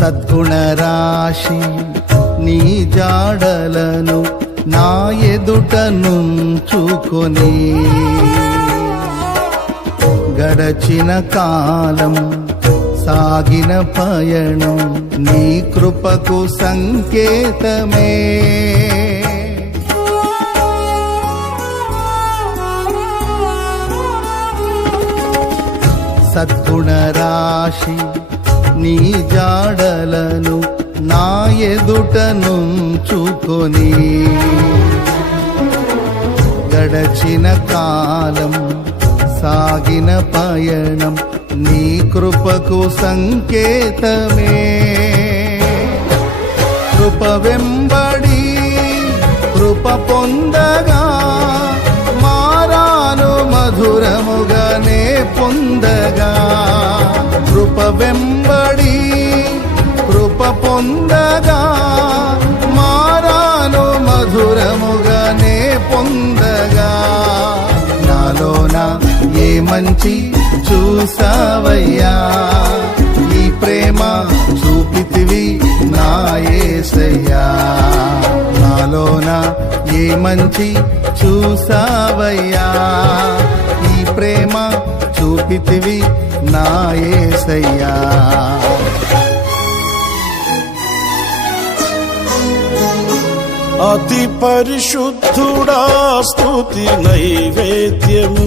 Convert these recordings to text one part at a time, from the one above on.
సద్గుణ రాశి నీ జాడలను నా ఎదుట నుంచుకొని గడచిన కాలం సాగిన పయణం నీ కృపకు సంకేతమే. సద్గుణ రాశి నీ జాడలను నా ఎదుట నుంచుకొని. గడచిన కాలం సాగిన పయణం నీ కృపకు సంకేతమే. కృప వెంబడి కృప పొందగా మారాను మధురముగానే పొందగా. కృప వెంబడి మంచి చూసావయ్యా. ఈ ప్రేమ చూపితివి నాయేసయ్యా నాలోన ఏ మంచి చూసావయ్యా. ఈ ప్రేమ చూపితివి నాయేసయ్యా అతి పరిశుద్ధుడా స్తుతి నైవేద్యము.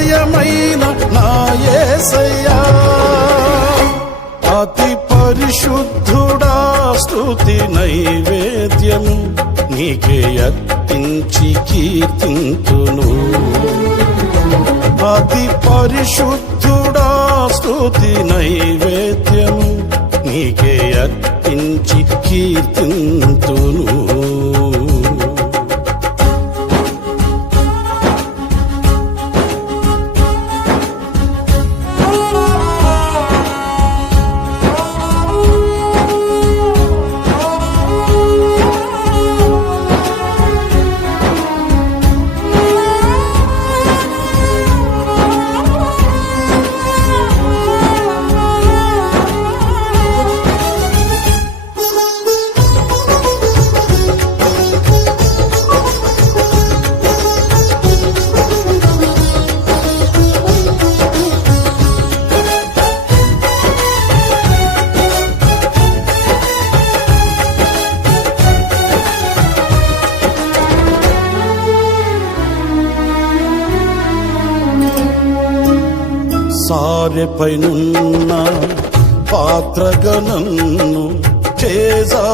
ఆశ్రయమైన నాయసయ్యా అతి పరిశుద్ధుడా స్తుతి నైవేద్యము నీకే అర్పించి కీర్తింతును. అతి పరిశుద్ధుడా స్తుతి నైవేద్యము నీకే అర్పించి కీర్తింతును. సారెపైనున్న పాత్రగా నన్ను చేజారిపోనివ్వక.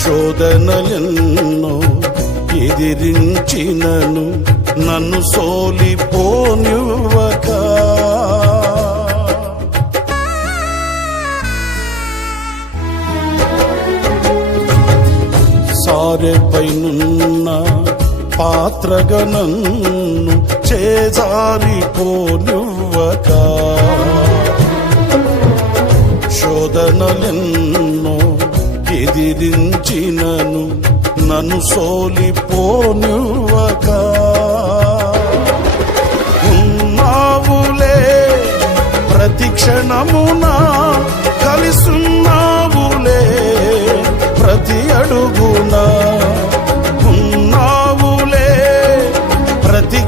శోధనలెన్నో ఎదిరించినను నన్ను సోలిపోని పాత్రగా నన్ను చేజారిపోనివ్వక. శోధనలెన్నో ఎదిరించినను నన్ను సోలిపోనివ్వక. ఉన్నావులే ప్రతి క్షణమునా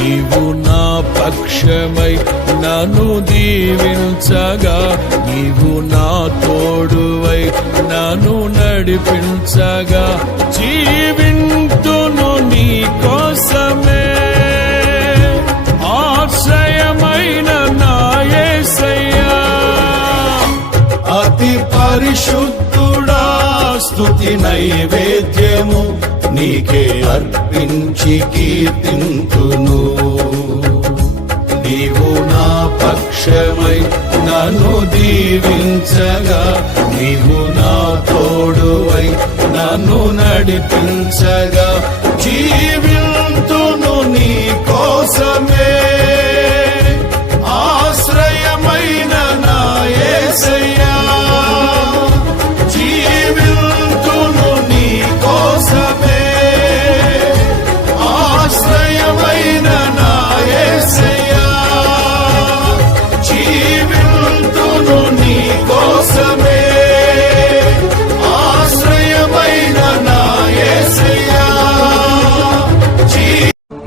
నీవు నా పక్షమై నన్ను దీవించగా నీవు నా తోడువై నన్ను నడిపించగా జీవింతును నీ కోసమే. ఆశ్రయమైన నాయసయ్యా అతి పరిశుద్ధుడా స్తుతి నైవేద్యము నీకే అర్పించి కీర్తింతును. నీవు నా పక్షమై నన్ను దీవించగా నీవు నా తోడువై నన్ను నడిపించగా జీవి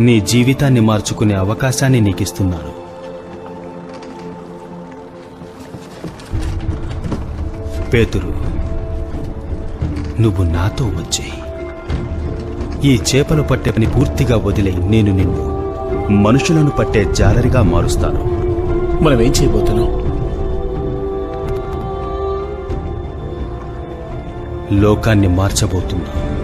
నీ జీవితాన్ని మార్చుకునే అవకాశాన్ని నీకిస్తున్నాను. పేతురు నువ్వు నాతో వచ్చేయి. ఈ చేపలు పట్టే పని పూర్తిగా వదిలే నేను నిన్ను మనుషులను పట్టే జాలరిగా మారుస్తాను. మనం ఏం చేయబోతున్నాం? లోకాన్ని మార్చబోతున్నా.